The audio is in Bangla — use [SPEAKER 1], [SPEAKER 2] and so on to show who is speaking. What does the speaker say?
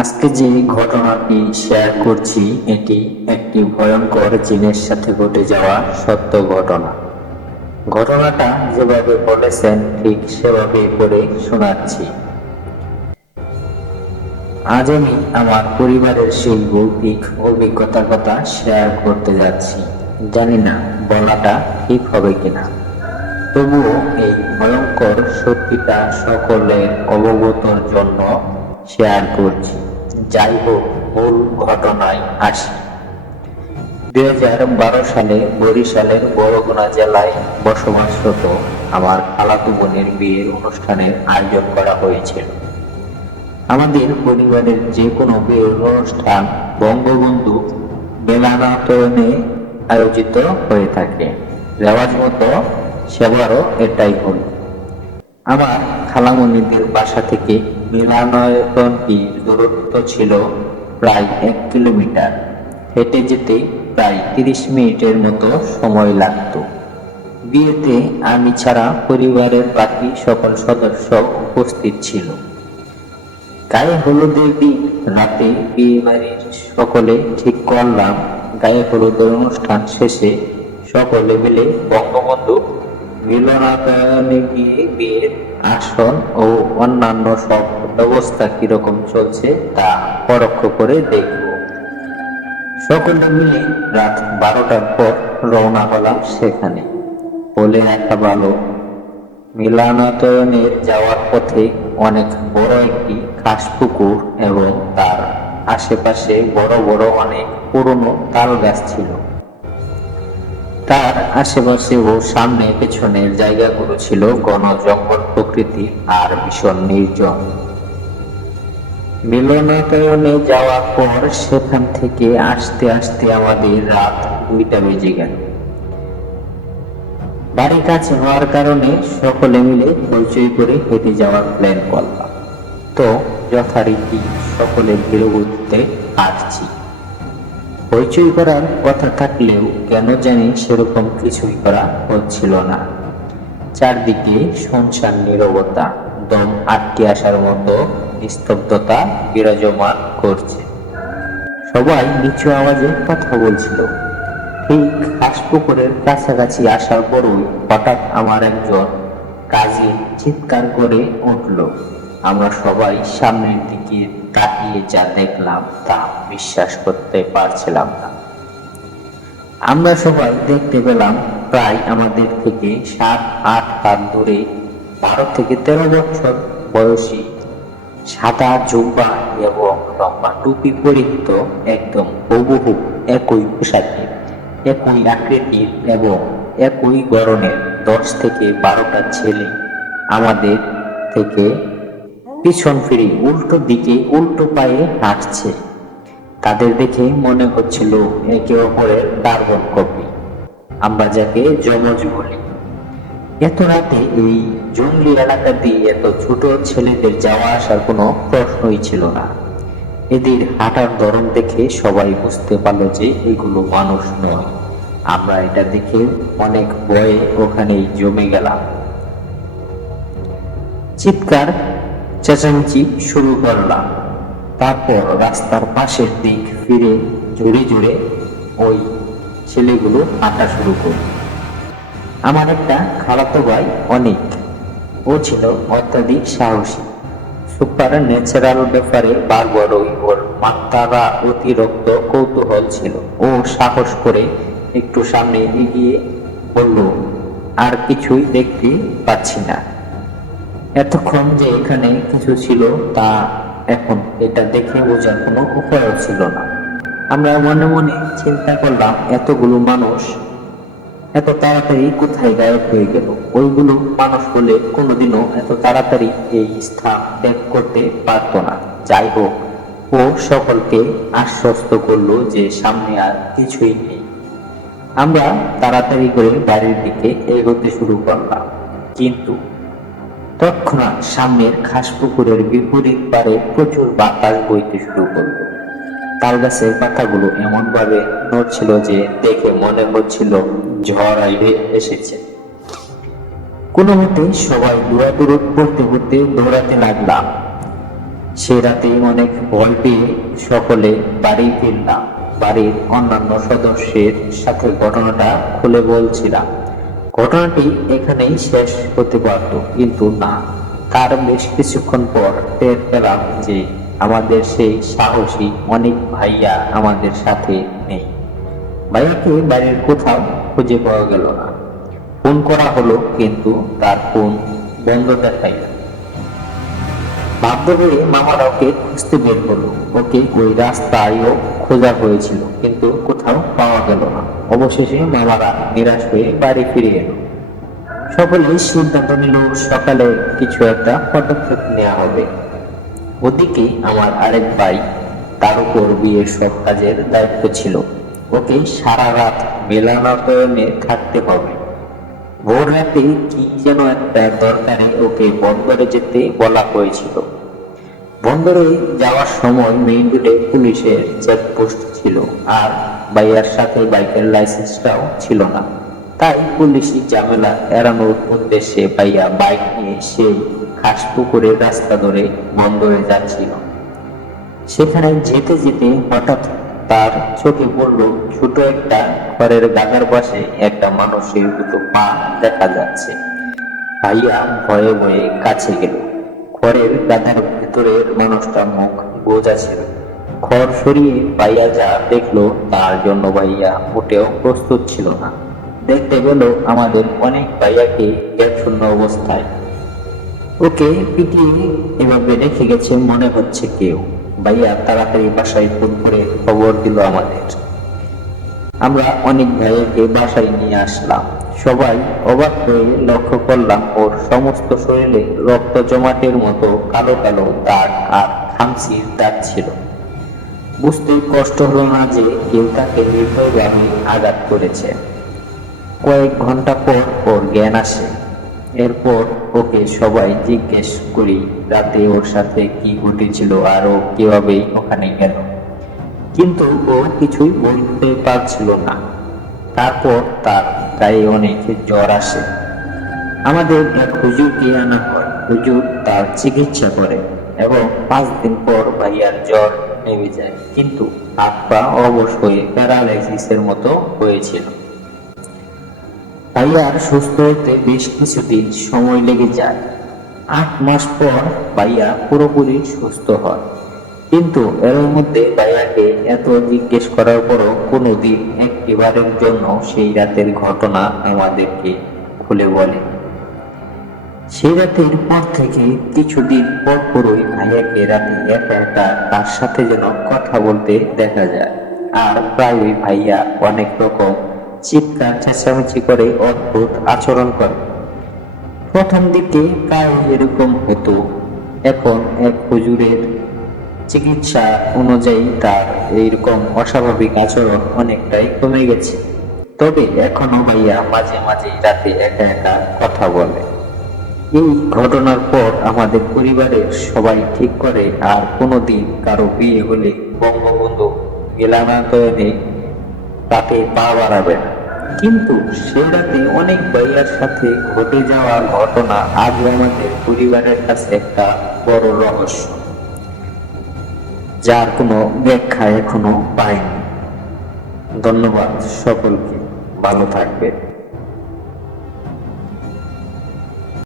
[SPEAKER 1] আজকে যে ঘটনাটি শেয়ার করছি, এটি একটি ভয়ঙ্কর জিনের সাথে ঘটে যাওয়া সত্য ঘটনা। ঘটনাটা যেভাবে বলেছেন, ঠিক সেভাবে করে শোনাচ্ছি। আজ আমি আমার পরিবারের সেই ভৌতিক অভিজ্ঞতার কথা শেয়ার করতে যাচ্ছি। জানি না বলাটা ঠিক হবে কিনা। তবুও এই ভয়ঙ্কর সত্যিটা সকলের অবগতর জন্য শেয়ার করছি। যাই হোক মূল ঘটনায় আসি। দুই হাজার বারো সালে বরিশালের বরগুনা জেলায় বসবাসরত আমার খালাতু বোনের বিয়ের অনুষ্ঠানের আয়োজন করা হয়েছিল। আমাদের পরিবারের যে কোনো বিয়ের অনুষ্ঠান বঙ্গবন্ধু মেলানায়তনে আয়োজিত হয়ে থাকে। রেওয়াজ মতো সেবারও এটাই হল। আমার খালামণিদের বাসা থেকে মিলানায়তনটি দূরত্ব ছিল প্রায় এক কিলোমিটার। হেঁটে যেতে প্রায় তিরিশ মিনিটের মতো সময় লাগতো। বিয়েতে আমি ছাড়া পরিবারের বাকি সকল সদস্য উপস্থিত ছিল। গায়ে হলুদের দিন রাতে বিয়ে বাড়ির সকলে ঠিক করলাম, গায়ে হলুদের অনুষ্ঠান শেষে সকলে মিলে বঙ্গবন্ধু মিলনায়তনে গিয়ে বিয়ের আসন ও অন্যান্য সব ব্যবস্থা কীরকম চলছে তা পরোক্ষ করে দেখব। সকলে মিলে রাত বারোটার পর রওনা হলাম সেখানে। বলে একটা ভালো মিলনায়তনের যাওয়ার পথে অনেক বড় একটি ঘাস পুকুর এবং তার আশেপাশে বড় বড় অনেক পুরনো তাল গাছ ছিল। তার আশেপাশে ও সামনে পেছনের জায়গাগুলো ছিল ঘন জঙ্গল প্রকৃতি আর ভীষণ নির্জন। মিলনায়তনে যাওয়ার পর সেখান থেকে আসতে আসতে আমাদের রাত দুইটা বেজে গেল। বাড়ি কাছে হওয়ার কারণে সকলে মিলে হইচই করে হেঁটে যাওয়ার প্ল্যান করলাম। তো যথারীতি সকলে ধীরগতিতে হাঁটছি হইচই করার কথা থাকলেও কেন জানি সেরকম কিছুই করা হচ্ছিল না। চারদিকে শুনশান নীরবতা, দম আটকে আসার মতো নিস্তব্ধতা বিরাজমান করছে। সবাই নিচু আওয়াজে কথা বলছিল। ঠিক হাঁসপুকুরের কাছাকাছি আসার পরই হঠাৎ আমার একজন কাজী চিৎকার করে উঠল। আমরা সবাই সামনের দিকে তাকিয়ে যা দেখলাম তা বিশ্বাস করতে পারছিলাম না। আমরা সবাই দেখতে পেলাম প্রায় আমাদের থেকে সাত, আট হাত দূরে বারো থেকে তেরো বছর বয়সী সাদা জুব্বা এবং লম্বা টুপি পরিহিত একদম হুবহু একই পোশাকে, একই আকৃতির এবং একই গড়নের দশ থেকে বারোটা ছেলে আমাদের থেকে পিছন ফিরে উল্টো দিকে, উল্টো পায়ে হাঁটছে। তাদের দেখে মনে হচ্ছিল একে অপরের কার্বন কপি আমরা যাকে যমজ বলি, এত রাতে এই জঙ্গলি এলাকা দিয়ে এত ছোট ছেলেদের যাওয়া আসার কোনো প্রশ্নই ছিল না। এদের হাঁটার ধরন দেখে সবাই বুঝতে পারল যে এগুলো মানুষ নয়। আমরা এটা দেখে অনেক ভয়ে ওখানেই জমে গেলাম। চিৎকার চেঁচামেচি শুরু করলাম। তারপর রাস্তার পাশের দিক ফিরে জোরে জোরে ওই ছেলেগুলো হাঁটা শুরু করল। আমার একটা খালাতো ভাই অনেক। ও ছিল অত্যাধিক সাহসী। সুপার ন্যাচারাল ব্যাপারে বারবার ওই ওর মাত্রারা অতিরিক্ত কৌতূহল ছিল। ও সাহস করে একটু সামনে এগিয়ে বলল, আর কিছুই দেখতে পাচ্ছি না। এতক্ষণ যে এখানে কিছু ছিল তা এখন এটা দেখে বোঝার কোনো উপায়ও ছিল না। আমরা মনে মনে চিন্তা করলাম, এতগুলো মানুষ এত তাড়াতাড়ি কোথায় গায়েব হয়ে গেল? ওইগুলো মানুষ বলে কোনোদিনও এত তাড়াতাড়ি এই স্থান ত্যাগ করতে পারতো না। যাই হোক, ও সকলকে আশ্বস্ত করল যে সামনে আর কিছুই নেই। আমরা তাড়াতাড়ি করে বাড়ির দিকে এগোতে শুরু করলাম। কিন্তু তৎক্ষণাৎ সামনের খাসপুকুরের বিপরীত পারে প্রচুর বাতাস বইতে শুরু করল। তাল গাছের পাতাগুলো এমন ভাবে নড়ছিল যে দেখে মনে হচ্ছিল ঝড় আইবে এসেছে। কোনো মতে সবাই দৌড়াদৌড় করতে করতে দৌড়াতে লাগলাম। সে রাতে অনেক ভয় পেয়ে সকলে বাড়ি ফিরলাম। বাড়ির অন্যান্য সদস্যের সাথে ঘটনাটা খুলে বলছিলাম। ঘটনাটি এখানেই শেষ হতে পারত, কিন্তু না। তার বেশ কিছুক্ষণ পর টের পেলাম যে আমাদের সেই সাহসী অনেক ভাইয়া আমাদের সাথে নেই। ভাইয়াকে বাড়ির কোথাও খুঁজে পাওয়া গেল না। ফোন করা হলো, কিন্তু তার ফোন বন্ধ দেখাইল বাধ্য হয়ে মামারা ওকে খুঁজতে বের হলো। ওকে ওই রাস্তায়ও খোঁজা হয়েছিল, কিন্তু কোথাও পাওয়া গেল অবশেষে মামারা নিরাশ হয়ে বাড়ি ফিরে এলো। সকলেই সিদ্ধান্ত নিল, সকালে কিছু একটা পদক্ষেপ নেওয়া হবে। ওদিকে আমার আরেক ভাই, তার উপর বিয়ের সব কাজের দায়িত্ব ছিল। ওকে সারা রাত মেলানয়নে থাকতে হবে। ভোর রাতে কি যেন একটা দরকারে ওকে বন্দরে যেতে বলা হয়েছিল। বন্দরে যাওয়ার সময় মেইন রোডে পুলিশের চেকপোস্ট ছিল আর বাইয়ার সাথে বাইকের লাইসেন্সটাও ছিল না। তাই পুলিশি ঝামেলা এড়ানোর উদ্দেশ্যে বাইয়া বাইক নিয়ে সেই খাস পুকুরের রাস্তা ধরে বন্দরে যাচ্ছিল। সেখানে যেতে যেতে হঠাৎ তার চোখে পড়ল ছোট একটা ঘরের গাদার পাশে একটা মানুষের দুটো পা দেখা যাচ্ছে। ভাইয়া ভয়ে ভয়ে কাছে গেল। ঘরের গাদার ভেতরের মানুষটা মুখ বোঝা ছিল। খড় সরিয়ে পাইয়া যা দেখল, তার জন্য ভাইয়া মোটেও প্রস্তুত ছিল না। দেখতে গেল আমাদের অনেক ভাইয়াকে শূন্য অবস্থায়। ওকে পিটিয়ে এভাবে রেখে গেছে মনে হচ্ছে কেউ। ভাইয়া তাড়াতাড়ি বাসায় ফোন করে খবর দিল আমাদের। আমরা অনেক ভাইয়াকে বাসায় নিয়ে আসলাম। সবাই অবাক হয়ে লক্ষ্য করলাম ওর সমস্ত শরীরে রক্ত জমাটের মতো কালো কালো দাগ আর খামসির দাগ ছিল। বুঝতে কষ্ট হলো না যে কেউ তাকে নির্ভয়ভাবে আঘাত করেছে। কয়েক ঘণ্টা পর ওর জ্ঞান আসে। এরপর ওকে সবাই জিজ্ঞেস করি, রাতে ওর সাথে কি ঘটেছিল? আর ও কীভাবে ওখানে গেল? কিন্তু ও কিছুই বলতে পারছিল না। তারপর তার গায়ে অনেক জ্বর আসে। আমাদের এক হুজুরকে আনা হয়। হুজুর তার চিকিৎসা করে এবং পাঁচ দিন পর ভাইয়ার জ্বর নেমে যায়। কিন্তু হাত পা অবশ হয়ে প্যারালাইসিসের মতো হয়েছিল। ভাইয়ার সুস্থ হতে বেশ কিছুদিন সময় লেগে যায়। আট মাস পর ভাইয়া পুরোপুরি সুস্থ হয়। কিন্তু এর মধ্যে ভাইয়াকে এত জিজ্ঞেস করার পরও কোনোদিন একটিবারের জন্য সেই রাতের ঘটনা আমাদেরকে খুলে বলে। সেই রাতের পর থেকে কিছুদিন পর পরই ভাইয়াকে রাতে একা একা তার সাথে যেন কথা বলতে দেখা যায়। আর প্রায়ই ভাইয়া অনেক রকম চিৎকার, চেঁচামেচি করে অদ্ভুত আচরণ করে। প্রথম দিকে প্রায় এরকম হতো। এখন এক হুজুরের চিকিৎসা অনুযায়ী তার এইরকম অস্বাভাবিক আচরণ অনেকটাই কমে গেছে। তবে এখনও ভাইয়া মাঝে মাঝে রাতে একা একা কথা বলে। এই ঘটনার পর আমাদের পরিবারের সবাই ঠিক করে, আর কোনোদিন কারও বিয়ে হলে বঙ্গবন্ধু মিলানায়নে তাতে পা বাড়াবে না। কিন্তু সে রাতে অনেক ভাইয়ার সাথে ঘটে যাওয়া ঘটনা আজ আমাদের পরিবারের কাছে একটা বড় রহস্য, যার কোনো ব্যাখ্যা এখনও পায়নি ধন্যবাদ সকলকে, ভালো থাকবে